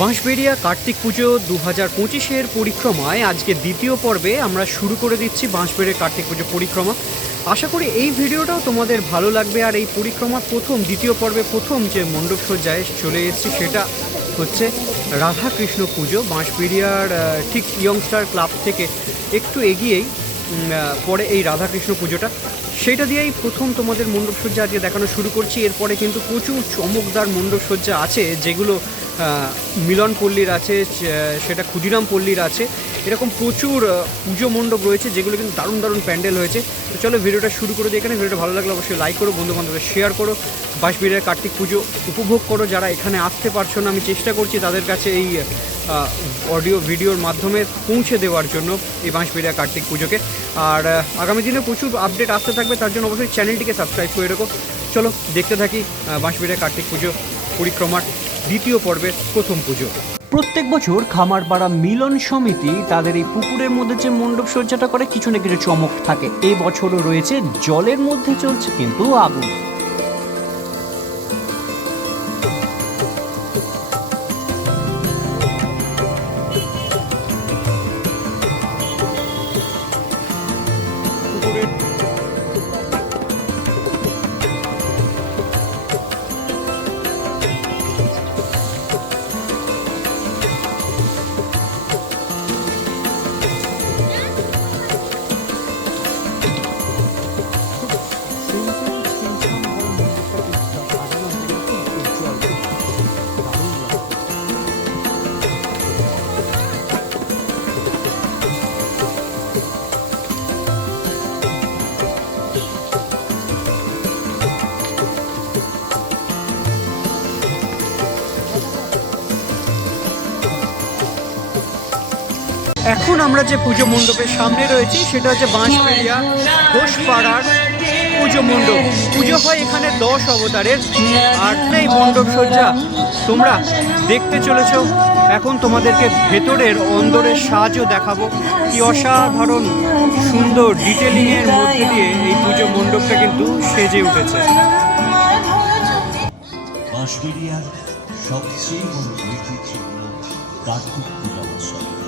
বাঁশবেড়িয়া কার্তিক পুজো দু হাজার পঁচিশের পরিক্রমায় আজকে দ্বিতীয় পর্বে আমরা শুরু করে দিচ্ছি বাঁশবেড়িয়া কার্তিক পুজো পরিক্রমা। আশা করি এই ভিডিওটাও তোমাদের ভালো লাগবে আর এই পরিক্রমার প্রথম, দ্বিতীয় পর্বে প্রথম যে মণ্ডপ সজ্জায় চলে এসেছি সেটা হচ্ছে রাধাকৃষ্ণ পুজো। বাঁশবেড়িয়ার ঠিক ইয়ংস্টার ক্লাব থেকে একটু এগিয়েই পরে এই রাধাকৃষ্ণ পুজোটা। সেটা দিয়েই প্রথম তোমাদের মণ্ডপসজ্জা আজকে দেখানো শুরু করছি। এরপরে কিন্তু প্রচুর চমকদার মণ্ডপসজ্জা আছে যেগুলো মিলন পল্লীর আছে সেটা ক্ষুদিরাম পল্লীর আছে। এরকম প্রচুর পুজো মণ্ডপ রয়েছে যেগুলো কিন্তু দারুণ দারুণ প্যান্ডেল হয়েছে। তো চলো ভিডিওটা শুরু করে দিই এখানে। ভিডিওটা ভালো লাগলে অবশ্যই লাইক করো বন্ধু বান্ধবদের শেয়ার করো। বাঁশবিড়িয়ার কার্তিক পুজো উপভোগ করো যারা এখানে আসতে পারছ না আমি চেষ্টা করছি তাদের কাছে এই অডিও ভিডিওর মাধ্যমে পৌঁছে দেওয়ার জন্য এই বাঁশবেড়িয়া কার্তিক পুজোকে। আর আগামী দিনে প্রচুর আপডেট আসতে থাকবে তার জন্য অবশ্যই চ্যানেলটিকে সাবস্ক্রাইব করে রাখো। চলো দেখতে থাকি আহ, কার্তিক পুজো পরিক্রমার দ্বিতীয় পর্বের প্রথম পুজো। প্রত্যেক বছর খামারপাড়া মিলন সমিতি তাদের এই পুকুরের মধ্যে যে মণ্ডপ সজ্জাটা করে, কিছু না কিছু চমক থাকে। এই বছরও রয়েছে, জলের মধ্যে চলছে কিন্তু আগুন। এখন আমরা যে পুজো মণ্ডপের সামনে রয়েছি, সেটা হচ্ছে বাঁশবেড়িয়া ঘোষপাড়ার পুজো মণ্ডপ। পুজো হয় এখানে দশ অবতারের, আর এই মণ্ডপ সজ্জা তোমরা দেখতে চলেছ। এখন তোমাদেরকে ভেতরের অন্দরের সাজও দেখাবো। কি অসাধারণ সুন্দর ডিটেলিংয়ের মধ্যে দিয়ে এই পুজো মণ্ডপটা কিন্তু সেজে উঠেছে। সবচেয়ে বড় ঐতিহ্য হল কার্তিক পূজা উৎসব।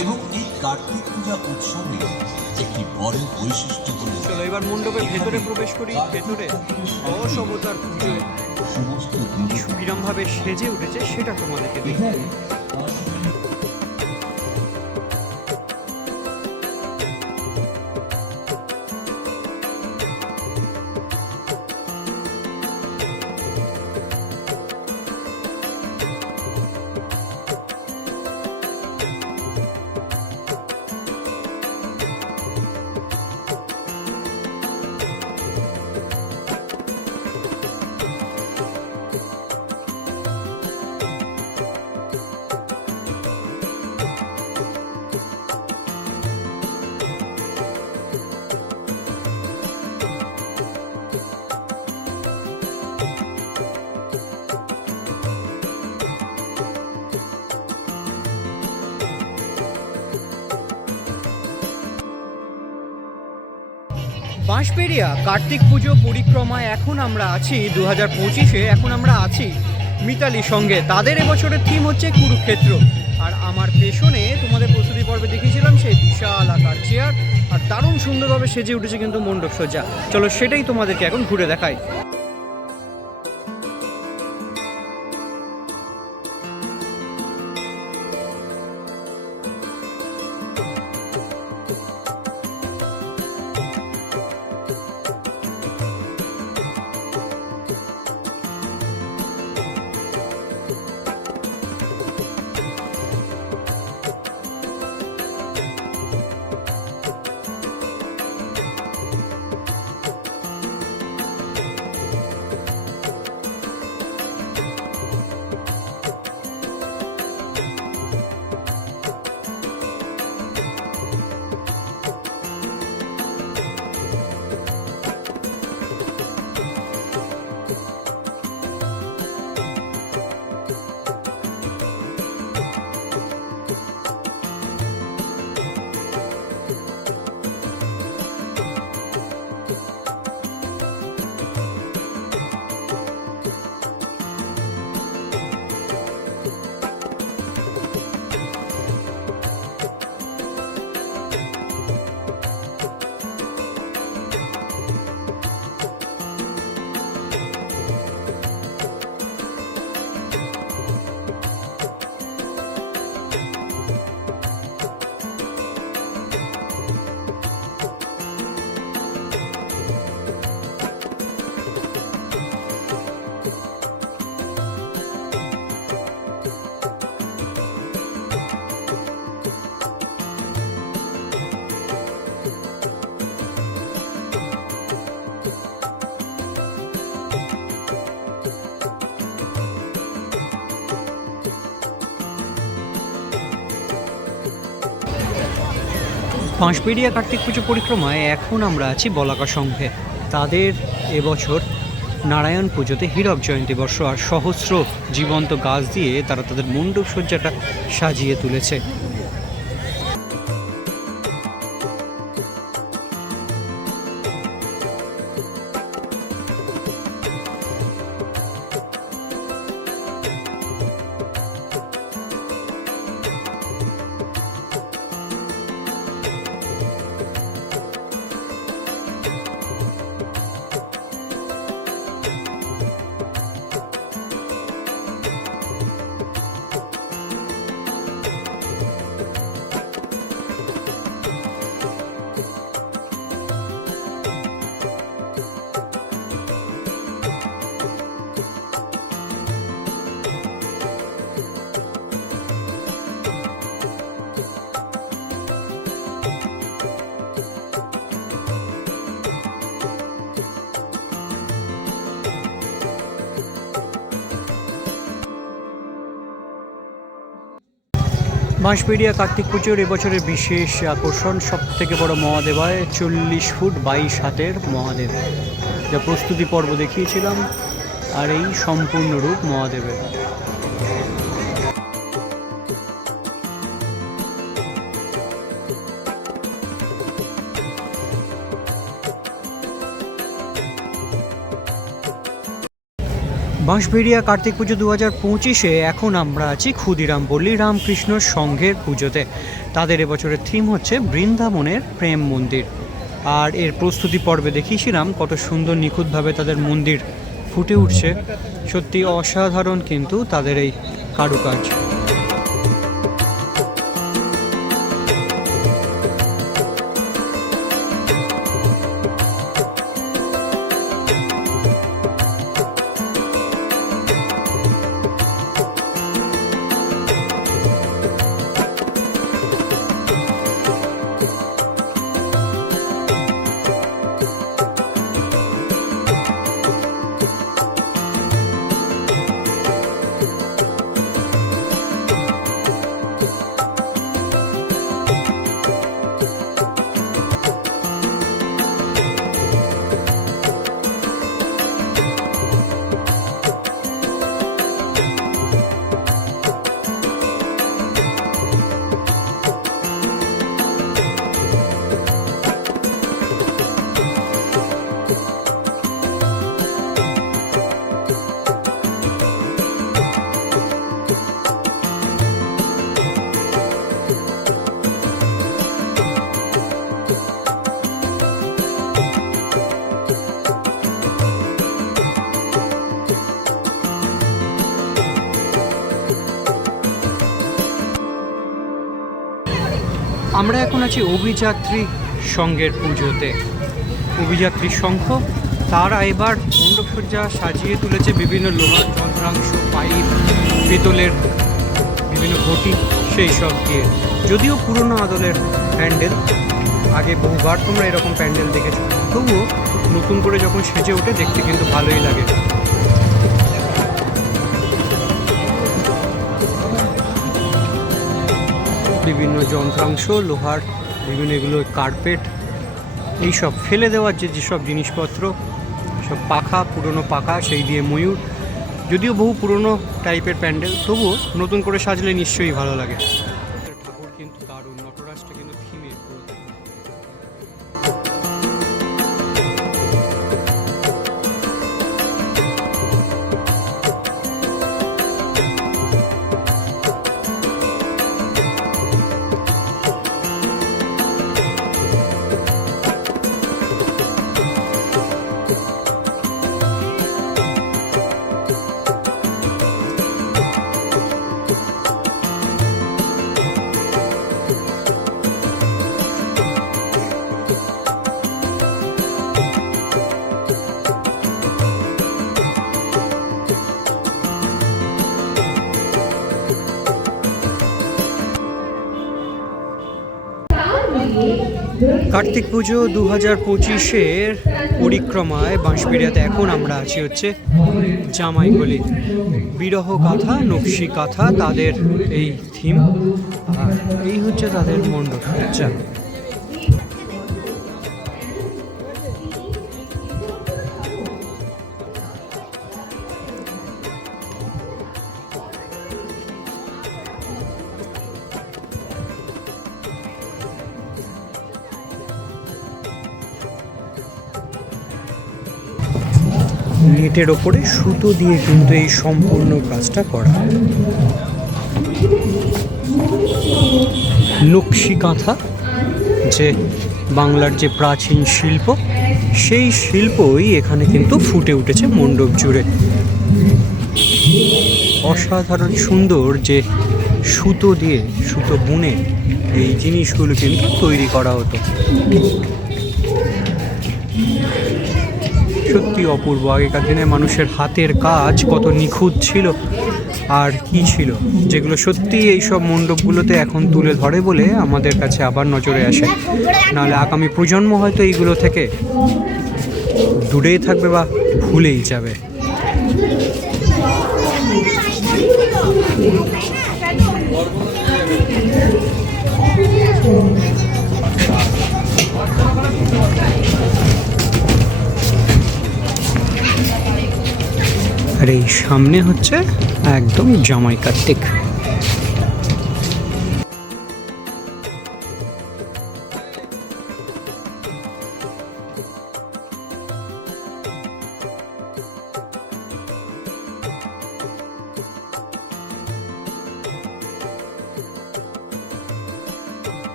এবং এই কার্তিক পূজা উৎসবে একটি বড় বৈশিষ্ট্য হল চলো এবার মণ্ডপের ভেতরে প্রবেশ করি ভেতরে অসমতার পুজো সমস্ত কিরমভাবে সেজে উঠেছে সেটা তোমাদেরকে দেখতে বাঁশবেড়িয়া কার্তিক পুজো পরিক্রমায় এখন আমরা আছি দু হাজার পঁচিশে, এখন আমরা আছি মিতালির সঙ্গে। তাদের এবছরের থিম হচ্ছে কুরুক্ষেত্র। আর আমার পেছনে তোমাদের প্রস্তুতি পর্বে দেখিয়েছিলাম সেই বিশাল আকার চেয়ার আর দারুণ সুন্দরভাবে সেজে উঠেছে কিন্তু মণ্ডপ সজ্জা চলো সেটাই তোমাদেরকে এখন ঘুরে দেখাই। বাঁশবেড়িয়া কার্তিক পুজো পরিক্রমায় এখন আমরা আছি বলাকা সংঘে। তাদের এবছর নারায়ণ পুজোতে হীরক জয়ন্তী বর্ষ আর সহস্র জীবন্ত গাছ দিয়ে তারা তাদের মণ্ডপ সজ্জাটা সাজিয়ে তুলেছে। বাঁশবেড়িয়া কার্তিক পুজোর এবছরের বিশেষ আকর্ষণ সব থেকে বড় মহাদেবায় চল্লিশ ফুট বাইশ হাতের মহাদেব। যা প্রস্তুতি পর্ব দেখিয়েছিলাম, আর এই সম্পূর্ণ রূপ মহাদেবের। বাঁশবেড়িয়া কার্তিক পুজো দু হাজার পঁচিশে এখন আমরা আছি ক্ষুদিরাম পল্লী রামকৃষ্ণ সংঘের পুজোতে। তাদের এবছরের থিম হচ্ছে বৃন্দাবনের প্রেম মন্দির। আর এর প্রস্তুতি পর্বে দেখিয়েছিলাম কত সুন্দর নিখুঁতভাবে তাদের মন্দির ফুটে উঠছে। সত্যি অসাধারণ কিন্তু তাদের এই কারুকাজ। এখন আছি অভিযাত্রী সংঘের পুজোতে। অভিযাত্রী সংঘ, তারা এবার মণ্ডপসজ্জা সাজিয়ে তুলেছে বিভিন্ন লোহার যন্ত্রাংশ, পাইপ, পেতলের বিভিন্ন ঘটি, সেই সব দিয়ে। যদিও পুরনো আদলের প্যান্ডেল, আগে বহুবার তোমরা এরকম প্যান্ডেল দেখেছ, তবুও নতুন করে যখন সেজে ওঠে, দেখতে কিন্তু ভালোই লাগে। বিভিন্ন যন্ত্রাংশ, লোহার, বিভিন্ন এগুলো কার্পেট, এইসব ফেলে দেওয়ার যে যেসব জিনিসপত্র, সব পাখা, পুরনো পাখা, সেই দিয়ে ময়ূর, যদিও বহু পুরনো টাইপের প্যান্ডেল, তবুও নতুন করে সাজলে নিশ্চয়ই ভালো লাগে। কার্তিক পুজো দু হাজার পঁচিশের পরিক্রমায় বাঁশবেড়িয়াতে এখন আমরা আছি হচ্ছে জামাইগলি বিরহ কাঁথা, নকশি কাঁথা, তাদের এই থিম আর এই হচ্ছে তাদের মণ্ডপ। সজ্জা নেটের ওপরে সুতো দিয়ে কিন্তু এই সম্পূর্ণ কাজটা করা। নকশি কাঁথা, যে বাংলার যে প্রাচীন শিল্প, সেই শিল্পই এখানে কিন্তু ফুটে উঠেছে মণ্ডপ জুড়ে। অসাধারণ সুন্দর যে সুতো দিয়ে, সুতো বুনে এই জিনিসগুলো কিন্তু তৈরি করা হতো। সত্যি অপূর্ব। আগেকার দিনে মানুষের হাতের কাজ কত নিখুঁত ছিল আর কি ছিল, যেগুলো সত্যি এইসব মণ্ডপগুলোতে এখন তুলে ধরে বলে আমাদের কাছে আবার নজরে আসে। নাহলে আগামী প্রজন্ম হয়তো এইগুলো থেকে দূরেই থাকবে বা ভুলেই যাবে। সামনে হচ্ছে একদম জামাইকার কার্তিক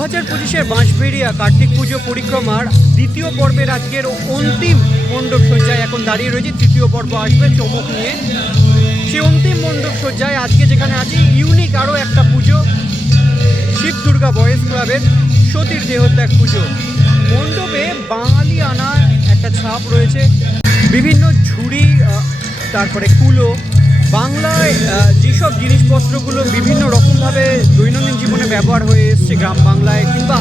হাজার পঁচিশের বাঁশবেড়িয়া কার্তিক পুজো পরিক্রমার দ্বিতীয় পর্বের আজকের অন্তিম মণ্ডপ সজ্জায় এখন দাঁড়িয়ে রয়েছে। তৃতীয় পর্ব আসবে চমক নিয়ে। সেই অন্তিম মণ্ডপ সজ্জায় আজকে যেখানে আছে ইউনিক আরও একটা পুজো, শিব দুর্গা বয়েজ ক্লাবের সতীর দেহত্যাগ পুজো। মণ্ডপে বাঙালি আনার একটা ছাপ রয়েছে। বিভিন্ন ঝুড়ি তারপরে কুলো বাংলায় যেসব জিনিসপত্রগুলো বিভিন্ন রকমভাবে দৈনন্দিন জীবনে ব্যবহার হয়ে এসছে গ্রাম বাংলায় কিংবা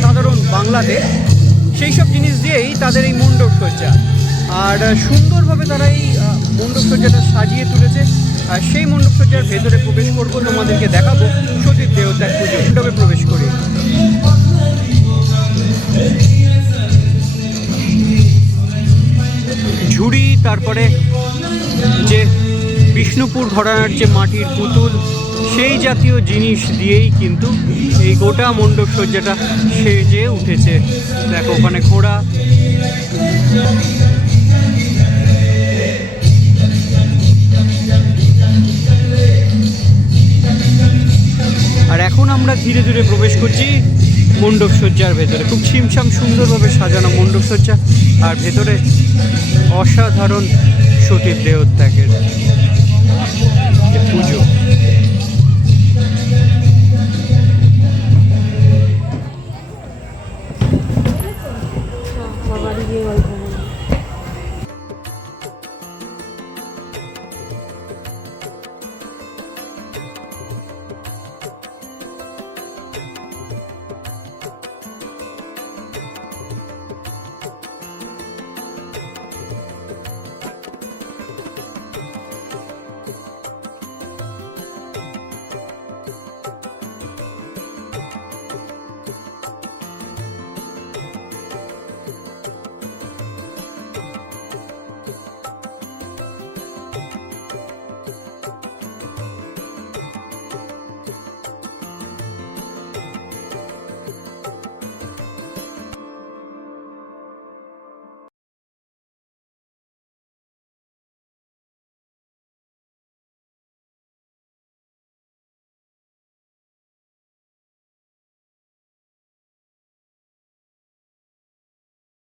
সাধারণ বাংলাতে সেই সব জিনিস দিয়েই তাদের এই মণ্ডপ সজ্জা আর সুন্দরভাবে তারা এই আহ, মণ্ডপ সজ্জাটা সাজিয়ে তুলেছে। আর সেই মণ্ডপ সজ্জার ভেতরে প্রবেশ করব তোমাদেরকে দেখাবো। সতীর দেহত্যাগ পুজো মণ্ডপে প্রবেশ করি? ঝুড়ি তারপরে যে বিষ্ণুপুর ঘরানার যে মাটির পুতুল, সেই জাতীয় জিনিস দিয়েই কিন্তু এই গোটা মণ্ডপ সজ্জাটা সেজে উঠেছে। দেখো ওখানে ঘোড়া। আর এখন আমরা ধীরে ধীরে প্রবেশ করছি মণ্ডপ সজ্জার ভেতরে। খুব ছিমছাম সুন্দরভাবে সাজানো মণ্ডপ সজ্জা। আর ভেতরে অসাধারণ সতীর দেহত্যাগের